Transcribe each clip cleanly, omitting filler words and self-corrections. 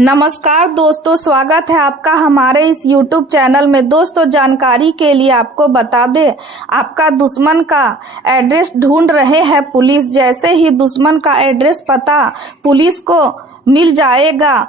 नमस्कार दोस्तों, स्वागत है आपका हमारे इस YouTube चैनल में। दोस्तों, जानकारी के लिए आपको बता दें, आपका दुश्मन का एड्रेस ढूंढ रहे हैं पुलिस। जैसे ही दुश्मन का एड्रेस पता पुलिस को मिल जाएगा,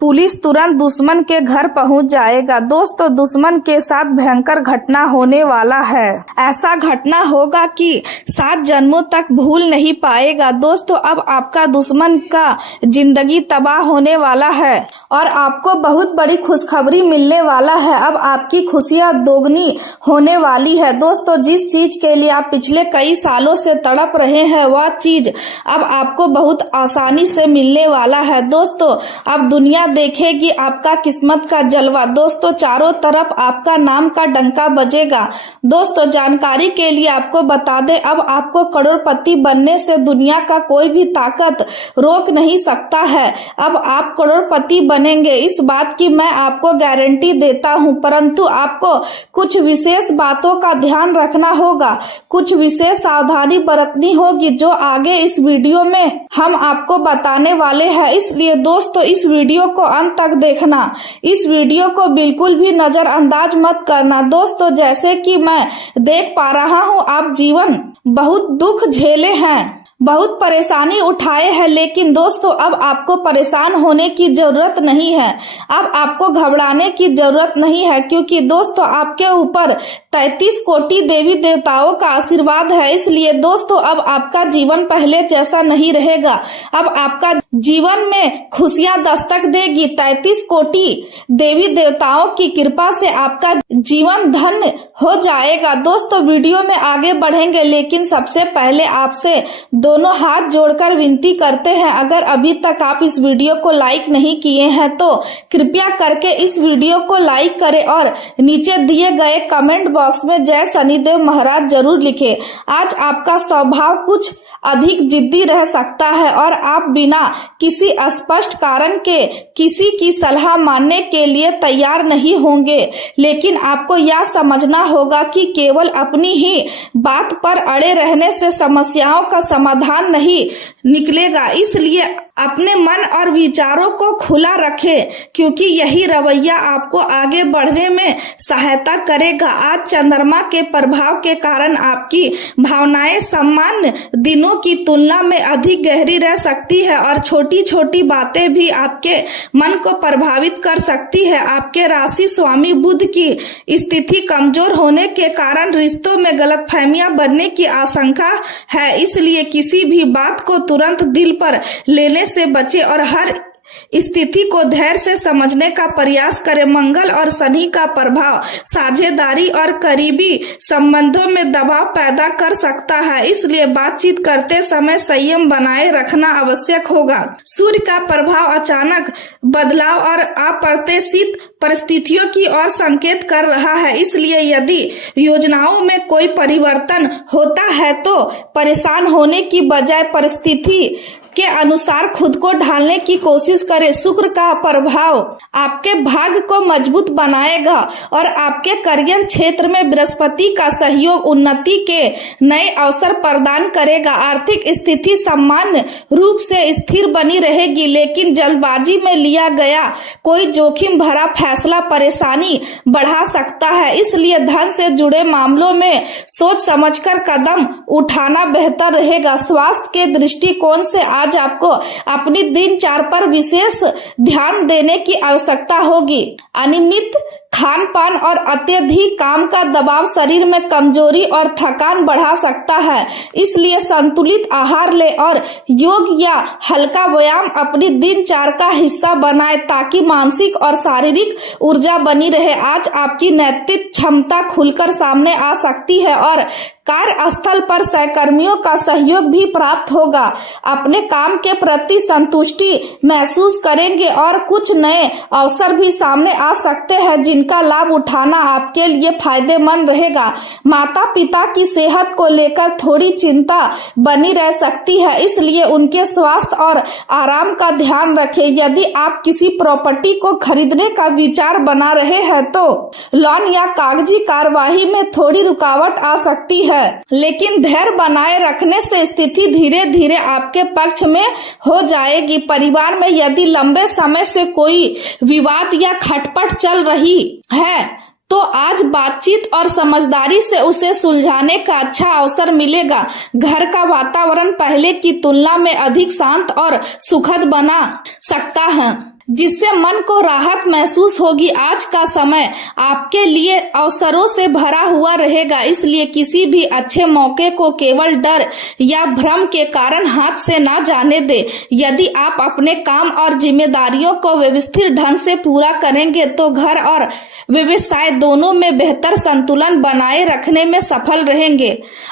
पुलिस तुरंत दुश्मन के घर पहुंच जाएगा। दोस्तों, दुश्मन के साथ भयंकर घटना होने वाला है। ऐसा घटना होगा कि 7 जन्मों तक भूल नहीं पाएगा। दोस्तों, अब आपका दुश्मन का जिंदगी तबाह होने वाला है और आपको बहुत बड़ी खुशखबरी मिलने वाला है। अब आपकी खुशियां दोगुनी होने वाली है। दोस्तों, जिस चीज के लिए आप पिछले कई सालों से तड़प रहे हैं, वह चीज अब आपको बहुत आसानी से मिलने वाला है। दोस्तों, अब दुनिया देखेगी आपका किस्मत का जलवा। दोस्तों, चारों तरफ आपका नाम का डंका बजेगा। दोस्तों, जानकारी के लिए आपको बता दें, अब आपको करोड़पति बनने से दुनिया का कोई भी ताकत रोक नहीं सकता है। अब आप करोड़पति बनेंगे, इस बात की मैं आपको गारंटी देता हूं। परंतु आपको कुछ विशेष बातों का ध्यान रखना होगा, कुछ विशेष सावधानी बरतनी होगी, जो आगे इस वीडियो में हम आपको बताने वाले हैं। इसलिए दोस्तों, इस वीडियो को अंत तक देखना, इस वीडियो को बिल्कुल भी नजरअंदाज मत करना। दोस्तों, जैसे कि मैं देख पा रहा हूं, आप जीवन बहुत दुख झेले हैं, बहुत परेशानी उठाए हैं, लेकिन दोस्तों अब आपको परेशान होने की जरूरत नहीं है। अब आपको घबराने की जरूरत नहीं है, क्योंकि दोस्तों आपके ऊपर 33 कोटि देवी देवताओं का आशीर्वाद है। इसलिए दोस्तों, अब आपका जीवन पहले जैसा नहीं रहेगा। अब आपका जीवन में खुशियां दस्तक देगी। 33 कोटि देवी देवताओं की कृपा से आपका जीवन धन्य हो जाएगा। दोस्तों, वीडियो में आगे बढ़ेंगे, लेकिन सबसे पहले आपसे दोनों हाथ जोड़कर विनती करते हैं, अगर अभी तक आप इस वीडियो को लाइक नहीं किए हैं तो कृपया करके इस वीडियो को लाइक करें और नीचे दिए गए कमेंट बॉक्स में जय शनिदेव महाराज जरूर लिखें। आज आपका स्वभाव कुछ अधिक जिद्दी रह सकता है और आप बिना किसी स्पष्ट कारण के किसी की सलाह मानने के लिए तैयार नहीं होंगे। लेकिन आपको यह समझना होगा कि केवल अपनी ही बात पर अड़े रहने से समस्याओं का समाधान नहीं निकलेगा। इसलिए अपने मन और विचारों को खुला रखें, क्योंकि यही रवैया आपको आगे बढ़ने में सहायता करेगा। आज चंद्रमा के प्रभाव के कारण आपकी भावनाएं सामान्य दिनों की तुलना में अधिक गहरी रह सकती है और छोटी छोटी बातें भी आपके मन को प्रभावित कर सकती है। आपके राशि स्वामी बुध की स्थिति कमजोर होने के कारण रिश्तों में गलतफहमियां बनने की आशंका है। इसलिए किसी भी बात को तुरंत दिल पर लेने से बचे और हर स्थिति को धैर्य से समझने का प्रयास करें। मंगल और शनि का प्रभाव साझेदारी और करीबी संबंधों में दबाव पैदा कर सकता है, इसलिए बातचीत करते समय संयम बनाए रखना आवश्यक होगा। सूर्य का प्रभाव अचानक बदलाव और अप्रत्याशित परिस्थितियों की ओर संकेत कर रहा है, इसलिए यदि योजनाओं में कोई परिवर्तन होता है तो परेशान होने की बजाय परिस्थिति के अनुसार खुद को ढालने की कोशिश करें। शुक्र का प्रभाव आपके भाग्य को मजबूत बनाएगा और आपके करियर क्षेत्र में बृहस्पति का सहयोग उन्नति के नए अवसर प्रदान करेगा। आर्थिक स्थिति सामान्य रूप से स्थिर बनी रहेगी, लेकिन जल्दबाजी में लिया गया कोई जोखिम भरा फैसला परेशानी बढ़ा सकता है। इसलिए धन से जुड़े मामलों में सोच समझकर कदम उठाना बेहतर रहेगा। स्वास्थ्य के दृष्टिकोण से आज आपको अपनी दिनचर्या पर विशेष ध्यान देने की आवश्यकता होगी। अनियमित खान पान और अत्यधिक काम का दबाव शरीर में कमजोरी और थकान बढ़ा सकता है, इसलिए संतुलित आहार ले और योग या हल्का व्यायाम अपनी दिनचर्या का हिस्सा बनाएं, ताकि मानसिक और शारीरिक ऊर्जा बनी रहे। आज आपकी नैतिक क्षमता खुलकर सामने आ सकती है और कार्यस्थल पर सहकर्मियों का सहयोग भी प्राप्त होगा। अपने काम के प्रति संतुष्टि महसूस करेंगे और कुछ नए अवसर भी सामने आ सकते हैं, जिनका लाभ उठाना आपके लिए फायदेमंद रहेगा। माता पिता की सेहत को लेकर थोड़ी चिंता बनी रह सकती है, इसलिए उनके स्वास्थ्य और आराम का ध्यान रखें। यदि आप किसी प्रॉपर्टी को खरीदने का विचार बना रहे हैं तो लोन या कागजी कार्यवाही में थोड़ी रुकावट आ सकती है। है, लेकिन धैर्य बनाए रखने से स्थिति धीरे धीरे आपके पक्ष में हो जाएगी। परिवार में यदि लंबे समय से कोई विवाद या खटपट चल रही है तो आज बातचीत और समझदारी से उसे सुलझाने का अच्छा अवसर मिलेगा। घर का वातावरण पहले की तुलना में अधिक शांत और सुखद बना सकता है, जिससे मन को राहत महसूस होगी। आज का समय आपके लिए अवसरों से भरा हुआ रहेगा, इसलिए किसी भी अच्छे मौके को केवल डर या भ्रम के कारण हाथ से ना जाने दे। यदि आप अपने काम और जिम्मेदारियों को व्यवस्थित ढंग से पूरा करेंगे तो घर और व्यवसाय दोनों में बेहतर संतुलन बनाए रखने में सफल रहेंगे।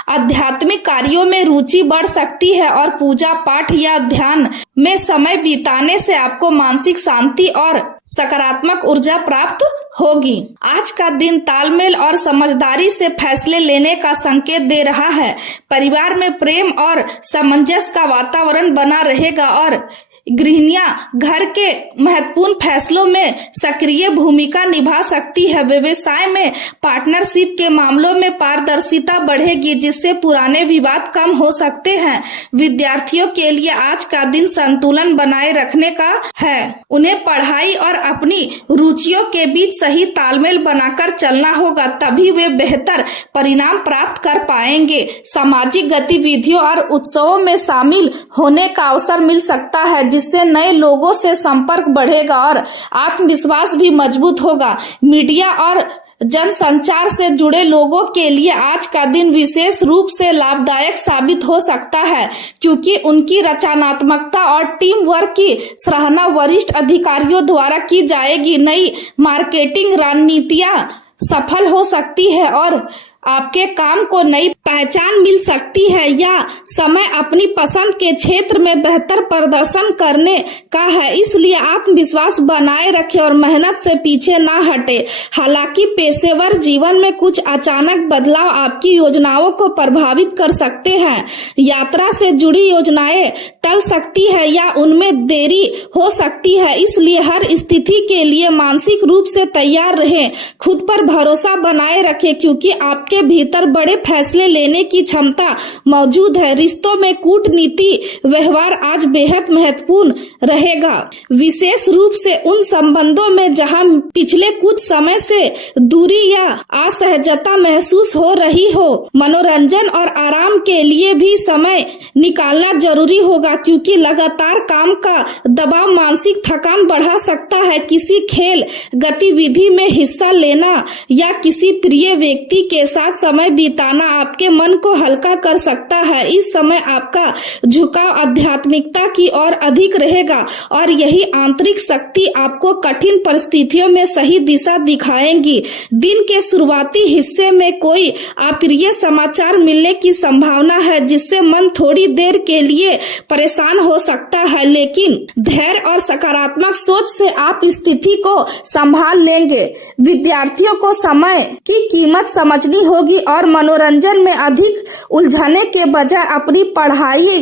आध्यात्मिक कार्यों में रुचि बढ़ सकती है और पूजा पाठ या ध्यान में समय बिताने से आपको मानसिक शांति और सकारात्मक ऊर्जा प्राप्त होगी। आज का दिन तालमेल और समझदारी से फैसले लेने का संकेत दे रहा है। परिवार में प्रेम और सामंजस्य का वातावरण बना रहेगा और गृहिणियां घर के महत्वपूर्ण फैसलों में सक्रिय भूमिका निभा सकती है। व्यवसाय में पार्टनरशिप के मामलों में पारदर्शिता बढ़ेगी, जिससे पुराने विवाद कम हो सकते हैं। विद्यार्थियों के लिए आज का दिन संतुलन बनाए रखने का है। उन्हें पढ़ाई और अपनी रुचियों के बीच सही तालमेल बनाकर चलना होगा, तभी वे बेहतर परिणाम प्राप्त कर पाएंगे। सामाजिक गतिविधियों और उत्सवों में शामिल होने का अवसर मिल सकता है, जिससे नए लोगों से संपर्क बढ़ेगा और आत्मविश्वास भी मजबूत होगा। मीडिया और जनसंचार से जुड़े लोगों के लिए आज का दिन विशेष रूप से लाभदायक साबित हो सकता है, क्योंकि उनकी रचनात्मकता और टीम वर्क की सराहना वरिष्ठ अधिकारियों द्वारा की जाएगी। नई मार्केटिंग रणनीतियां सफल हो सकती है और आपके काम को नई पहचान मिल सकती है। या समय अपनी पसंद के क्षेत्र में बेहतर प्रदर्शन करने का है, इसलिए आत्मविश्वास बनाए रखें और मेहनत से पीछे ना हटे। हालांकि पेशेवर जीवन में कुछ अचानक बदलाव आपकी योजनाओं को प्रभावित कर सकते हैं। यात्रा से जुड़ी योजनाएं टल सकती है या उनमें देरी हो सकती है, इसलिए हर स्थिति के लिए मानसिक रूप से तैयार रहें। खुद पर भरोसा बनाए रखें, क्योंकि आपके भीतर बड़े फैसले लेने की क्षमता मौजूद है। रिश्तों में कूटनीति व्यवहार आज बेहद महत्वपूर्ण रहेगा, विशेष रूप से उन संबंधों में जहां पिछले कुछ समय से दूरी या असहजता महसूस हो रही हो। मनोरंजन और आराम के लिए भी समय निकालना जरूरी होगा, क्योंकि लगातार काम का दबाव मानसिक थकान बढ़ा सकता है। किसी खेल गतिविधि में हिस्सा लेना या किसी प्रिय व्यक्ति के साथ समय बिताना आपके मन को हल्का कर सकता है। इस समय आपका झुकाव आध्यात्मिकता की ओर अधिक रहेगा और यही आंतरिक शक्ति आपको कठिन परिस्थितियों में सही दिशा दिखाएंगी। दिन के शुरुआती हिस्से में कोई अप्रिय समाचार मिलने की संभावना है, जिससे मन थोड़ी देर के लिए परेशान हो सकता है, लेकिन धैर्य और सकारात्मक सोच से आप स्थिति को संभाल लेंगे। विद्यार्थियों को समय की कीमत समझनी होगी और मनोरंजन में अधिक उलझने के बजाय अपनी पढ़ाई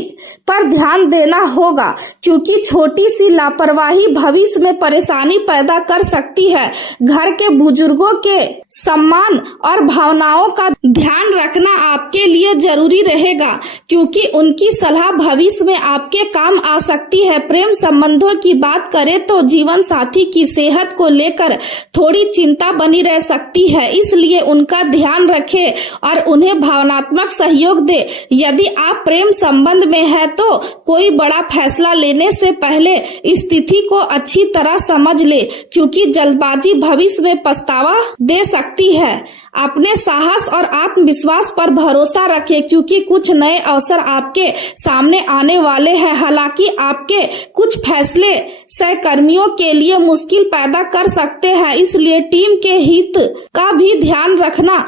पर ध्यान देना होगा, क्योंकि छोटी सी लापरवाही भविष्य में परेशानी पैदा कर सकती है। घर के बुजुर्गों के सम्मान और भावनाओं का ध्यान रखना आपके लिए जरूरी रहेगा, क्योंकि उनकी सलाह भविष्य में आपके काम आ सकती है। प्रेम संबंधों की बात करें तो जीवन साथी की सेहत को लेकर थोड़ी चिंता बनी रह सकती है, इसलिए उनका ध्यान रखें और उन्हें भावनात्मक सहयोग दे। यदि आप प्रेम संबंध में हैं तो कोई बड़ा फैसला लेने से पहले स्थिति को अच्छी तरह समझ ले, क्योंकि जल्दबाजी भविष्य में पछतावा दे सकती है। अपने साहस और आत्मविश्वास पर भरोसा रखें, क्योंकि कुछ नए अवसर आपके सामने आने वाले हैं। हालांकि आपके कुछ फैसले सहकर्मियों के लिए मुश्किल पैदा कर सकते हैं, इसलिए टीम के हित का भी ध्यान रखना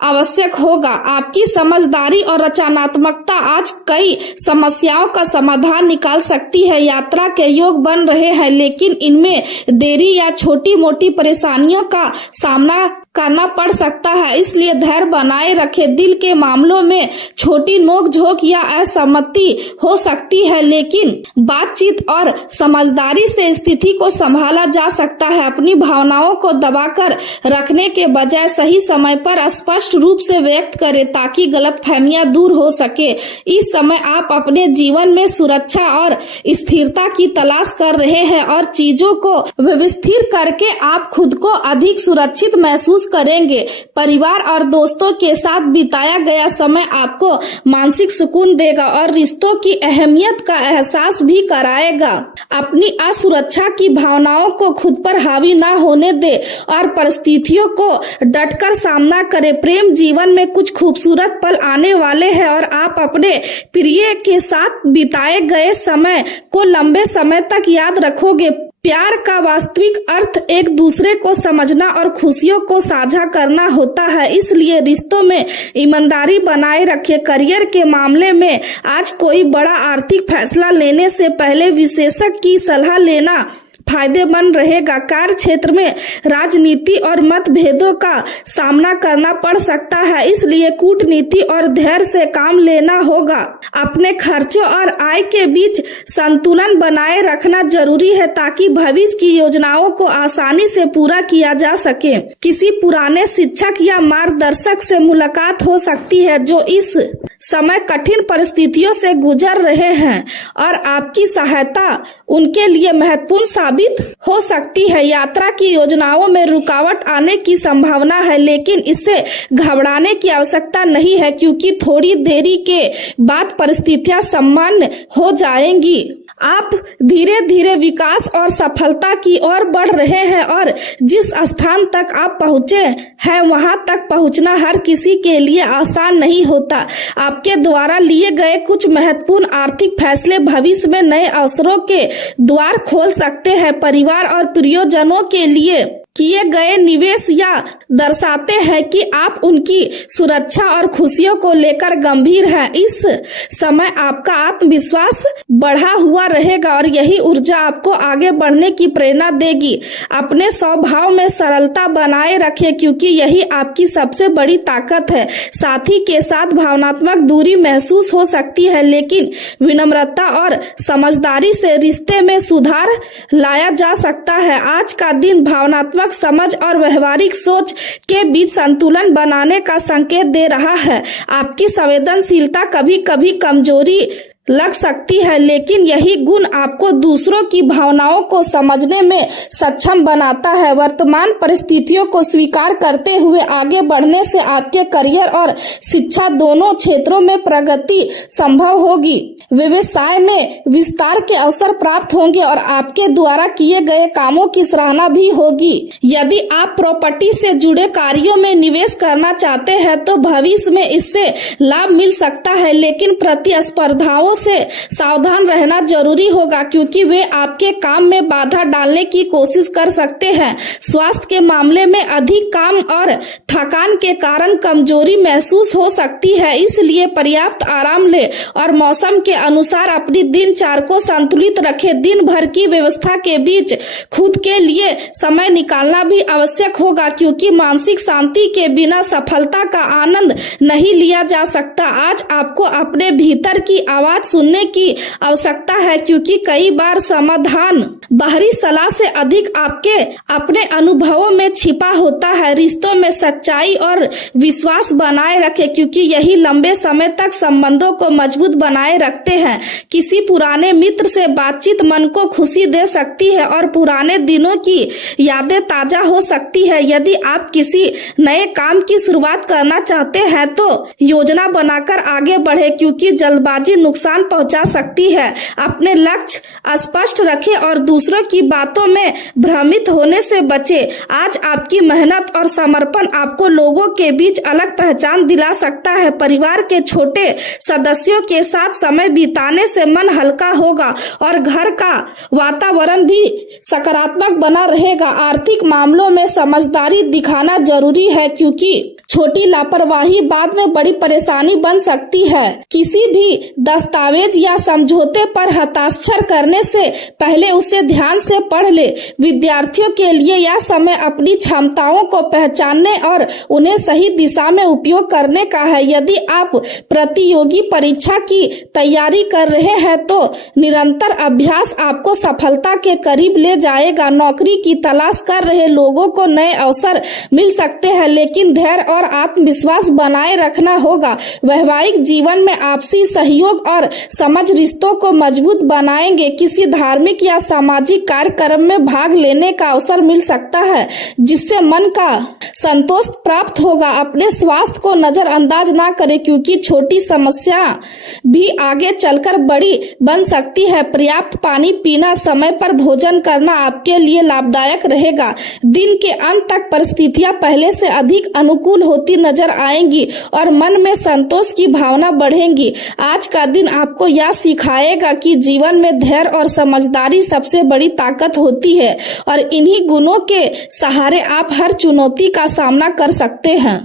आवश्यक होगा। आपकी समझदारी और रचनात्मकता आज कई समस्याओं का समाधान निकाल सकती है। यात्रा के योग बन रहे हैं, लेकिन इनमें देरी या छोटी मोटी परेशानियों का सामना करना पड़ सकता है, इसलिए धैर्य बनाए रखें। दिल के मामलों में छोटी नोकझोंक या असहमति हो सकती है, लेकिन बातचीत और समझदारी से स्थिति को संभाला जा सकता है। अपनी भावनाओं को दबाकर रखने के बजाय सही समय पर स्पष्ट रूप से व्यक्त करें ताकि गलतफहमियां दूर हो सके। इस समय आप अपने जीवन में सुरक्षा और स्थिरता की तलाश कर रहे हैं और चीजों को व्यवस्थित करके आप खुद को अधिक सुरक्षित महसूस करेंगे। परिवार और दोस्तों के साथ बिताया गया समय आपको मानसिक सुकून देगा और रिश्तों की अहमियत का एहसास भी कराएगा। अपनी असुरक्षा की भावनाओं को खुद पर हावी ना होने दे और परिस्थितियों को डटकर सामना करें। प्रेम जीवन में कुछ खूबसूरत पल आने वाले हैं और आप अपने प्रिय के साथ बिताए गए समय को लंबे समय तक याद रखोगे। प्यार का वास्तविक अर्थ एक दूसरे को समझना और खुशियों को साझा करना होता है, इसलिए रिश्तों में ईमानदारी बनाए रखें। करियर के मामले में आज कोई बड़ा आर्थिक फैसला लेने से पहले विशेषज्ञ की सलाह लेना फायदेमंद रहेगा। कार्य क्षेत्र में राजनीति और मतभेदों का सामना करना पड़ सकता है, इसलिए कूटनीति और धैर्य से काम लेना होगा। अपने खर्चों और आय के बीच संतुलन बनाए रखना जरूरी है ताकि भविष्य की योजनाओं को आसानी से पूरा किया जा सके। किसी पुराने शिक्षक या मार्गदर्शक से मुलाकात हो सकती है जो इस समय कठिन परिस्थितियों से गुजर रहे हैं और आपकी सहायता उनके लिए महत्वपूर्ण साबित हो सकती है। यात्रा की योजनाओं में रुकावट आने की संभावना है, लेकिन इससे घबराने की आवश्यकता नहीं है क्योंकि थोड़ी देरी के बाद परिस्थितियां सामान्य हो जाएंगी। आप धीरे धीरे विकास और सफलता की ओर बढ़ रहे हैं और जिस स्थान तक आप पहुंचे हैं वहां तक पहुंचना हर किसी के लिए आसान नहीं होता। आपके द्वारा लिए गए कुछ महत्वपूर्ण आर्थिक फैसले भविष्य में नए अवसरों के द्वार खोल सकते हैं। परिवार और प्रियजनों के लिए किए गए निवेश या दर्शाते हैं कि आप उनकी सुरक्षा और खुशियों को लेकर गंभीर हैं। इस समय आपका आत्मविश्वास बढ़ा हुआ रहेगा और यही ऊर्जा आपको आगे बढ़ने की प्रेरणा देगी। अपने स्वभाव में सरलता बनाए रखें क्योंकि यही आपकी सबसे बड़ी ताकत है। साथी के साथ भावनात्मक दूरी महसूस हो सकती है, लेकिन विनम्रता और समझदारी से रिश्ते में सुधार लाया जा सकता है। आज का दिन भावनात्मक समझ और व्यवहारिक सोच के बीच संतुलन बनाने का संकेत दे रहा है। आपकी संवेदनशीलता कभी कभी कमजोरी लग सकती है, लेकिन यही गुण आपको दूसरों की भावनाओं को समझने में सक्षम बनाता है। वर्तमान परिस्थितियों को स्वीकार करते हुए आगे बढ़ने से आपके करियर और शिक्षा दोनों क्षेत्रों में प्रगति संभव होगी। व्यवसाय में विस्तार के अवसर प्राप्त होंगे और आपके द्वारा किए गए कामों की सराहना भी होगी। यदि आप प्रॉपर्टी से जुड़े कार्यों में निवेश करना चाहते हैं तो भविष्य में इससे लाभ मिल सकता है, लेकिन प्रतिस्पर्धाओं से सावधान रहना जरूरी होगा क्योंकि वे आपके काम में बाधा डालने की कोशिश कर सकते हैं। स्वास्थ्य के मामले में अधिक काम और थकान के कारण कमजोरी महसूस हो सकती है, इसलिए पर्याप्त आराम ले और मौसम के अनुसार अपनी दिनचर्या को संतुलित रखें। दिन भर की व्यवस्था के बीच खुद के लिए समय निकालना भी आवश्यक होगा क्योंकि मानसिक शांति के बिना सफलता का आनंद नहीं लिया जा सकता। आज आपको अपने भीतर की आवाज सुनने की आवश्यकता है क्योंकि कई बार समाधान बाहरी सलाह से अधिक आपके अपने अनुभवों में छिपा होता है। रिश्तों में सच्चाई और विश्वास बनाए रखें क्योंकि यही लंबे समय तक संबंधों को मजबूत बनाए रखते हैं। किसी पुराने मित्र से बातचीत मन को खुशी दे सकती है और पुराने दिनों की यादें ताजा हो सकती है। यदि आप किसी नए काम की शुरुआत करना चाहते हैं तो योजना बनाकर आगे बढ़े क्योंकि जल्दबाजी नुकसान पहुंचा सकती है। अपने लक्ष्य स्पष्ट रखें और दूसरों की बातों में भ्रमित होने से बचें। आज आपकी मेहनत और समर्पण आपको लोगों के बीच अलग पहचान दिला सकता है। परिवार के छोटे सदस्यों के साथ समय बिताने से मन हल्का होगा और घर का वातावरण भी सकारात्मक बना रहेगा। आर्थिक मामलों में समझदारी दिखाना जरूरी है क्योंकि छोटी लापरवाही बाद में बड़ी परेशानी बन सकती है। किसी भी दस्तावेज या समझौते पर हस्ताक्षर करने से पहले उसे ध्यान से पढ़ ले। विद्यार्थियों के लिए यह समय अपनी क्षमताओं को पहचानने और उन्हें सही दिशा में उपयोग करने का है। यदि आप प्रतियोगी परीक्षा की तैयारी कर रहे हैं तो निरंतर अभ्यास आपको सफलता के करीब ले जाएगा। नौकरी की तलाश कर रहे लोगों को नए अवसर मिल सकते हैं, लेकिन धैर्य और आत्मविश्वास बनाए रखना होगा। वैवाहिक जीवन में आपसी सहयोग और समझ रिश्तों को मजबूत बनाएंगे। किसी धार्मिक या सामाजिक कार्यक्रम में भाग लेने का अवसर मिल सकता है, जिससे मन का संतोष प्राप्त होगा। अपने स्वास्थ्य को नजरअंदाज ना करें, क्योंकि छोटी समस्या भी आगे चलकर बड़ी बन सकती है। पर्याप्त पानी पीना, समय पर भोजन करना आपके लिए लाभदायक रहेगा। दिन के अंत तक परिस्थितियां पहले से अधिक अनुकूल होती नजर आएंगी और मन में संतोष की भावना बढ़ेगी। आज का दिन आपको यह सिखाएगा कि जीवन में धैर्य और समझदारी सबसे बड़ी ताकत होती है और इन्हीं गुणों के सहारे आप हर चुनौती का सामना कर सकते हैं।